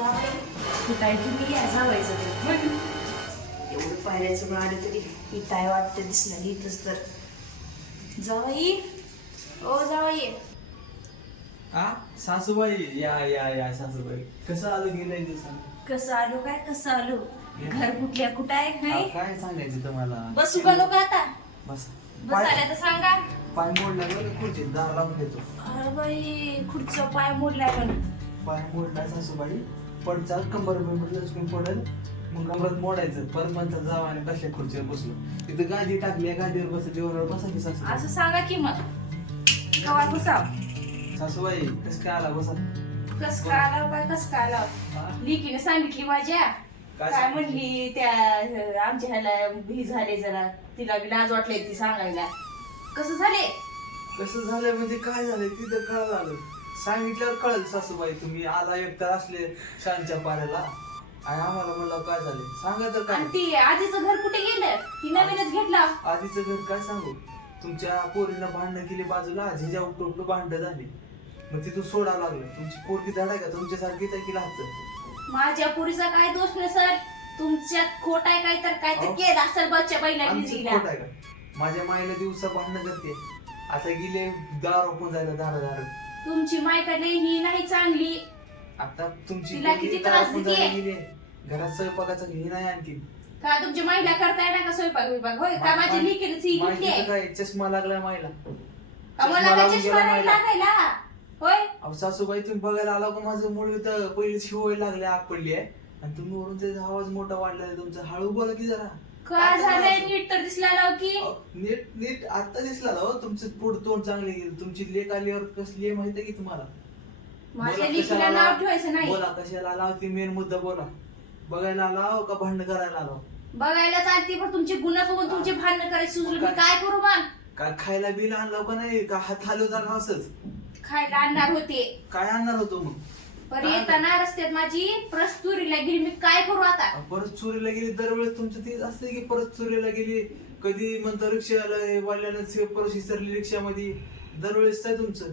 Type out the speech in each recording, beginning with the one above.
काय तुम्ही जावायचं ते एवढं पायऱ्याचं आलं तरी इथं वाटतं दिसलं इथंच तर जावाई ओ जावाई आ सासूबाई या या या सासूबाई कसं आलं गेलंय दिवसांनी कसं आलो काय कसं आलो घर कुठल्या कुठं आहे नाही काय सांगायचं तुम्हाला बसू का नको आता बस बसायला तर सांगा पाय मोडला बरं खुर्चीत दार लावून घेतो अरे बाई खुर्चीचा पाय मोडलाय पण पाय मोडला सासूबाई पडचा कंबर लचकून पडेल मग कमरात मोडायचं परत म्हणतात जावा आणि कसल्या खुर्चीवर बसलो तिथं गादी टाकली गादीवर बसत जेवणावर बसा की सासू असं सांगा की मग कवा बसाव सासूबाई कसं काय आला बसा कस का आला काय कस का आला लिकीने सांगितली माझ्या काय म्हणली त्या आमच्या ह्याला भी झाले जरा तिला बी लाज वाटले ती सांगायला कसं झाले कसं झालं म्हणजे काय झालं तिथं कळलं आलं सांगितल्यावर कळलं सासूबाई तुम्ही आला एकटा असले शांच्या पाऱ्याला आणि आम्हाला म्हणलं काय झालं सांगा तर काय आणि ती आधीचं घर कुठे गेलं ती नवीनच घेतला आधीचं घर काय सांगू तुमच्या पोरीनं भांडणं केली बाजूला आजीच्या उपटोपलं भांडणं झाली मग तिथून सोडावं लागलं तुमची पोरगी धडा का तुमच्यासारखीच आहे की लागतं माझ्या पुरीचा काय दोष नसल तुमच्यात खोट आहे काय तर केलं असेल बच्च्या आमचं बहिणीला खोट आहे का माझ्या माईला दिवसा भांडणं करते आता गेले दार ओपन जायला दार तुमची मायकडे ही नाही चांगली आता तुमची तिला पोरगी किती दार त्रास open देते? जायला गेली घरात स्वयंपाकाचं हे नाही आणखी का तुमची महिला करताय ना का स्वयंपाक विभाग होय का माझी लिकीनच ही घेतली माहिती काय चष्मा लागलाय माईला का मला चष्मा का लावून चष्मा गेला नाही माईला लागायला होय अहो सासूबाई तुम्ही बघायला आला का माझं मूळ इथं पहिली शिवायला लागले आग पडली आहे आणि तुम्ही वरून त्याचा आवाज मोठा वाढलाय तुमचा हळू बोला की जरा काय झालंय नीट तर दिसला लाव की नीट नीट आता दिसला हो तुमचं पुढं तोंड चांगले गेलं तुमची लेख आल्यावर कसली आहे माहिती की तुम्हाला माझ्या बोला लिकीला कशाला नाव ठेवायचं नाही बोला कशाला आला ती मेन मुद्दा बोला बघायला आला का भांडण करायला आलो बघायला चालते पण तुमची गुन्हा बघून तुमचे भांडण करायची सुचलं मी काय करू मग काय खायला बिल आणलं का नाही का हात हलवता का असंच खायला आणणार होते काय आणणार होतो मग पण येताना रस्त्यात माझी प्रस्तुरीला गेली मी काय करू आता परत चोरीला गेली दरवेळेस तुमचं ते असते की परत चोरीला गेली कधी म्हणतो रिक्षाला वाल्यानं परत विसरली रिक्षामध्ये दरवेळेस काय तुमचं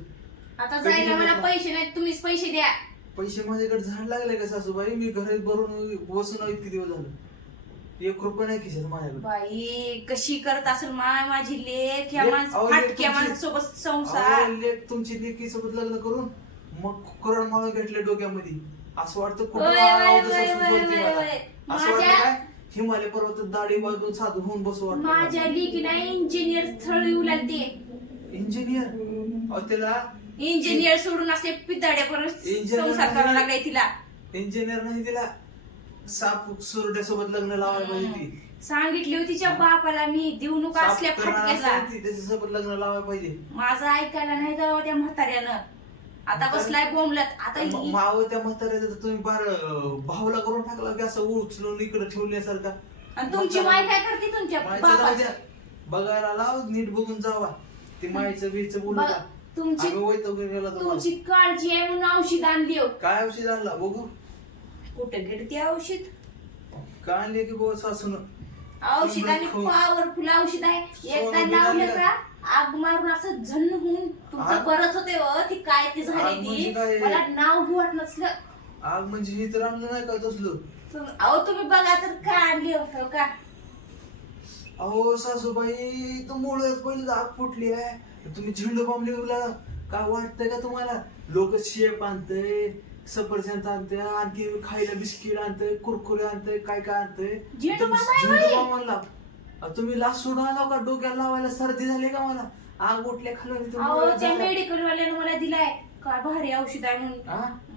आता जायला मला पैसे नाहीत तुम्हीच पैसे द्या पैसे माझ्याकडे झाड लागले का सासूबाई मी घरात भरून बसून इतके दिवस झालं 1 रुपया नाही खिशात माझ्याकडे बाई कशी करत असेल माझी लेख या लेक, माणसं अहो, लेक फाटक्या तुमची- माणसासोबत संसार अहो, लेक तुमची लेकी सोबत लग्न करून मग करोड माळ घेतले डोक्यामध्ये असं वाटतं कुठं वय, माळा वय, होतं वय, ससून वय, बोलते वय, मला. वय. असं वाटतं माझ्या- काय हिमालय पर्वतात दाढी बाजून साधू होऊन बसू वाटतं माझ्या लेकीला इंजिनियर स्थळ येऊ लागते इंजिनियर त्याला इंजिनियर सोडून असले पिताड्या परत इंजिनियर संसार नाही. करावा लागलाय तिला इंजिनियर नाही तिला साप सुरड्यासोबत लग्न लावायला पाहिजे ती सांगितली होती तिच्या बापाला मी देऊ नका असल्या साप करणारा फाटक्याला असेल ती, त्याच्यासोबत लग्न लावायला पाहिजे माझं ऐकायला नाही जावं त्या म्हाताऱ्यानं आता बसलाय बोंबलत आता माव त्या म्हाताऱ्याचं तर तुम्ही फार भावला करून टाकला की असं उचलून इकडे ठेवण्यासारखा आणि तुमची माय काय करते तुमच्या मायचं जाऊ बापाची द्या. बघायला लाव नीट बघून जावा ते मायचं बीचं बोलू बघ, का तुमची आम्ही वैतागून गेला तुम्हाला तुमची काळजी आहे म्हणून औषध आणली हो. काय औषध आणला बघू कुठे घेते औषध काय आणले की बोल सासून औषध आणि खूप- पॉवरफुल औषध आहे एकदा सोनं लावलं बिनालं का आग मारून असं झन्न होऊन तुमचं आग- बरंच होते हो ती काय ती आग झाली म्हणजे ती काय? मला नाव बी वाटत नसलं आग म्हणजे हे तर आणलं नाही का तसलं अहो तुम्ही बघा तर काय आणली होतं का अहो सासूबाई तो मुळच पहिली आग फुटली आहे तुम्ही झेंडू बांबली काय वाटतंय का तुम्हाला लोक शेप आणतंय सफरचंद आणतंय आणखी खायला बिस्किट आणतंय कुरकुरे आणतंय काय काय आणतंय झेंडू बाम आहे झेंडू होय? बाम आणला तुम्ही लाच सोडून आला का डोक्याला लावायला सर्दी झाली का मला आग उठल्या अहो त्या खाल्लं मेडिकल वाल्यानं मला दिलाय काय भारी औषध आहे म्हणून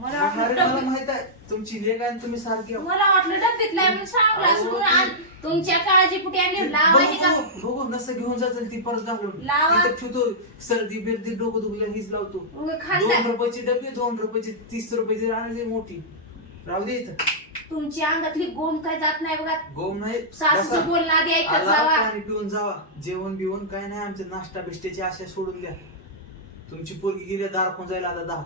मला वाटलं मला डब्यात- माहित आहे तुमची लेख आहे आणि तुम्ही सारखी आहो. मला वाटलं डब्यातला आहे म्हणून सांगला अहो, असं म्हणून ती- आण. तुमच्या काळजीपुटी आणली लावायची का बघू नसं घेऊन जात ती परत घालून लावा. इथं ठेवतो सर्दी बिर्दी डोकं दुखल्या हीच लावतो उगा खाल्लं 2 रुपयाची डबी 2 रुपयाची 30 रुपयाची राहण्याची मोठी राहू दे इथं तुमची अंगातली गोम काय जात नाही बघा गोम नाही सासूचं बसा. बोलणं आधी ऐकत आला, जावा पाणी पिऊन जावा जेवण बिवण काय नाही आमच्या नाश्ता बिष्टेची आशा सोडून द्या तुमची पोरगी गेली दार जायला आता 10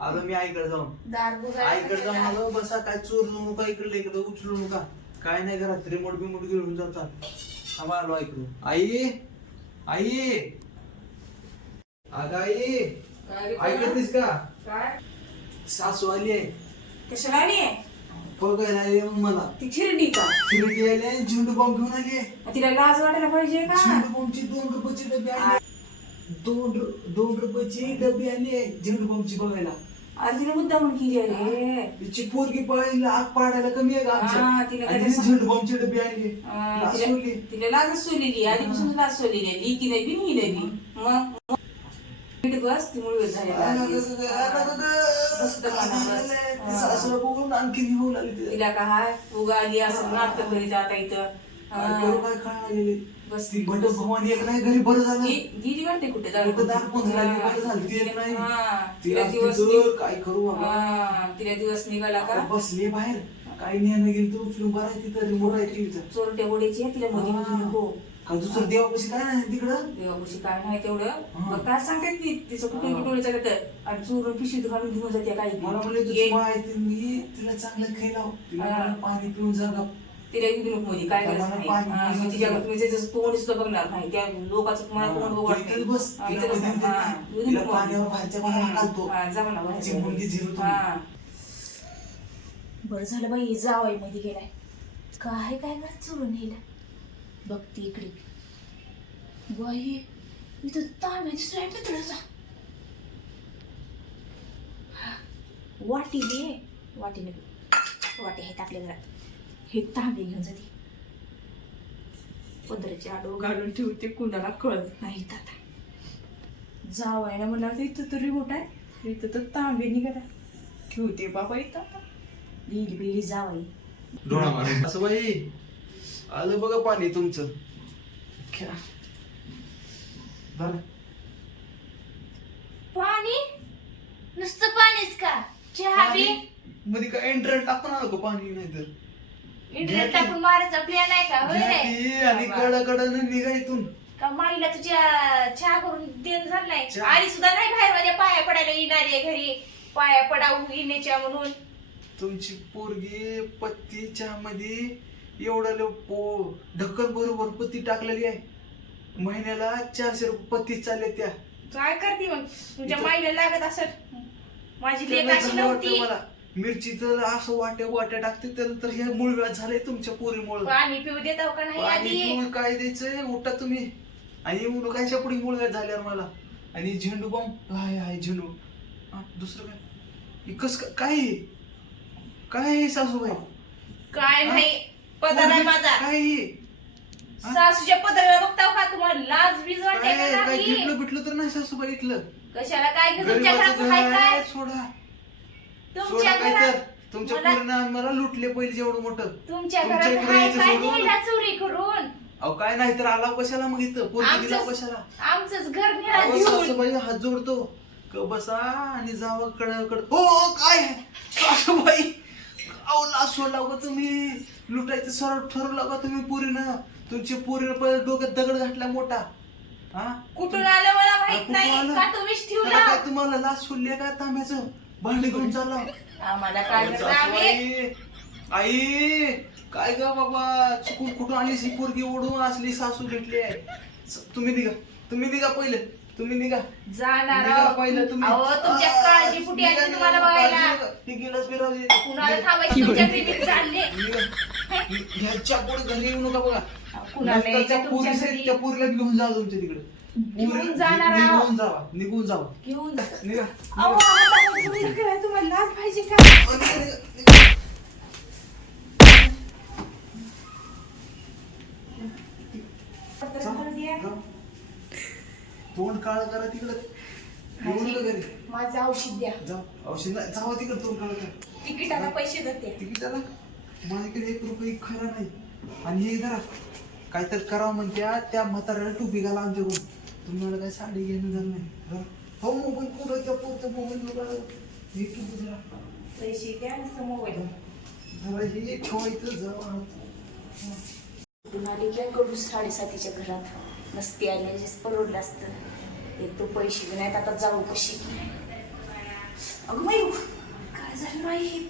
आलो मी आईकडे जाऊन दार बुगायला आईकडे जाऊन लागला. आलो बसा काय चोरलू नका इकडे इकडे उचलू नका काय नाही घरात रिमोट बिमोट घेऊन जातात आम्हाला आलो ऐकलो आई आई अगं आई काय रे ऐकतेस का काय सासू आली आहे कशाला आली बघायला ये मग मला ती चिरडी का फिरत यायला झेंडू बॉम्ब घेऊन आली तिला लाज वाटायला पाहिजे का झेंडू बॉम्बची 2 रुपयाची डबी आली 2 रुपयाची डबी आली झेंडू बॉम्बची बघायला आज तिने मुद्दा म्हणून केली रे तिची पोरगी पळायला आग पाडायला कमी आहे का हा, तिला आमच्या काय आणि झेंडू बॉम्बची डबी आली तिला लाजच सोडलेली आधीपासून लाज सोडलेली आहे लिकी नाही बी ही नाही मग बस ती मुळवेळ सासरा बघून आणखी निघून आली तिला का हाय उगा आली असं नाटक करीत आता इथं काय खायला गेली बस ती बंड भवानी एक नाही घरी बरं झालं गेली वाटते कुठे कुठं दाखवून झाली बरं झाली ती एक नाही तिला दिवस काय करू बाबा तिला दिवस निघाला का बसले बाहेर काही नाही गेली तर उचलून बरं आहे तिथं रिमोट आहे टीव्हीचं चोरट्या गोड्याची आहे तिला मध्ये मध्ये नको का दुसरं देवापाशी काय नाही तिकडं देवापाशी काय नाही तेवढं मग काय सांगतात ती तिचं कुठे डोळे चालत आणि चोरून पिशवीत घालून घेऊन जाते काही मला म्हणले तुझी माहिती मी तिला चांगलं खेळाव तिला पाणी पिऊन जागा तिला युनिक मध्ये काय करायचं तिच्याकडे तुम्ही जसं तोंड सुद्धा बघणार नाही त्या लोकांचं मला तोंड बघणार बस तिला पाण्यावर बाहेरच्या बाहेर घालतो बरं झालं बाई जावाई मध्ये गेलाय काय काय ना चोरून नेलं बघते इकडे बाई इथं तांब्याची स्लॅब तिकडचा वाटी घे वाटीने वाटी आहेत आपल्या घरात हे तांबे घेऊन जाते पदराची आडो घालून ठेवते कुणाला कळत नाही आता जावाय ना मला इथं तर रिमोट आहे इथं तर तांबे निघाला ठेवते बाबा इथं आता येईल बिली जावाई डोळा मार असं बाई आलं बघा पाणी तुमचं पाणी नुसतं पाणीच का चहा बी मध्ये काय इंटरनेट टाकून आलं का पाणी नाही तर इंटरनेट टाकून मारायचा प्लॅन आहे का होय रे आणि कडकडन निघा इथून का माईला तुझ्या चहा करून देण झालं नाही आई सुद्धा नाही बाहेर माझ्या पाया पडायला येणार आहे घरी पाया पडावून येण्याच्या म्हणून तुमची पोरगी पत्तीच्या मध्ये एवढं ढक्कन बरोबर पत्ती टाकलेली आहे महिन्याला 400 रुपये पत्ती चालले त्या काय करते मग तुमच्या माईला लागत असत माझी लेक अशी नव्हती मला मिरची तर असं वाट्या टाकते तर हे मूळ व्याज झालंय तुमच्या पोरीमुळे पाणी पिऊ देता का नाही आधी काय द्यायचंय उठा तुम्ही आणि एवढं कायच्या पुढे मूळ व्याज झाल्यावर मला आणि झेंडू बॉम्ब हाय झेंडू दुसरं काय कस काय सासूबाई काय नाही पदर आहे माझा काय सासूच्या पदराला बघताव का तुम्हाला लाज बीज वाटते का काय नाही घेतलं बिटलं तर नाही सासूबाई इथलं कशाला काय घेऊन तुमच्या घरात आहे काय सोडा तुमच्या काय घरात तर तुमच्या पोरीनं मला लुटले पहिले जेवढं मोठं तुमच्या घरात आहे काय नेला चोरी करून अहो काय नाही तर आला कशाला मग इथं पोरगी दिला कशाला आमचंच घर नेला अहो, घेऊन सासूबाई हात जोडतो बसा आणि जावा कड हो काय सासूबाई अहो लाज सोडला का तुम्ही लुटायचं सरळ ठरवलं का तुम्ही पोरीनं तुमच्या पोरीनं पहिले डोक्यात दगड घातला मोठा कुठून आलं मला माहित नाही का तुम्हीच ठेवला काय तुम्हाला लाज सोडली का तांब्याचं भांडी घेऊन चालला आम्हाला काय आई काय ग बाबा चुकून कुठून आली सी पोरगी ओढून असली सासू भेटली आहे तुम्ही निघा पहिले तुम्ही निघा जाणार पहिलं तुम्ही तुमच्या काळजी फुटी आली तुम्हाला बघायला ही गिलास बिरावली कुणाला थांबायची तुमच्या प्रेमीत चालले ह्याच्या पुढे घरी येऊ नका बघा कुणाला यायचं तुमच्या घरी त्या पोरीला घेऊन जा तुमच्या तिकडे घेऊन जाणार आहोत. निघून जावा घेऊन जा. निघा अहो, आता तुम्ही काय तुम्हाला लाज पाहिजे का तोंड काळ करा तिकडे येऊ नका घरी माझं औषध द्या जाऊ औषध नाही जावा तिकडे तोंड काळ करा तिकिटाला पैसे देते तिकीटाला माझ्याकडे 1 रुपये खरा नाही आणि हे जरा काहीतरी करावं म्हणत्या त्या म्हाताऱ्याला टोपी घाला आमच्याकडून तुम्हाला काय साडी घेणं झालं नाही हो मोबाईल कुठं त्या पोरच्या मोबाईल हे टोपी जरा पैसे द्या नसतं मोबाईल जरा हे ठेवायचं जावा आली की कडू 7:30च्या घरात नसते आले परवडलं असतं एक तो पैसे नाहीत आता जाऊ कशी अगं बाई काय झालं नाही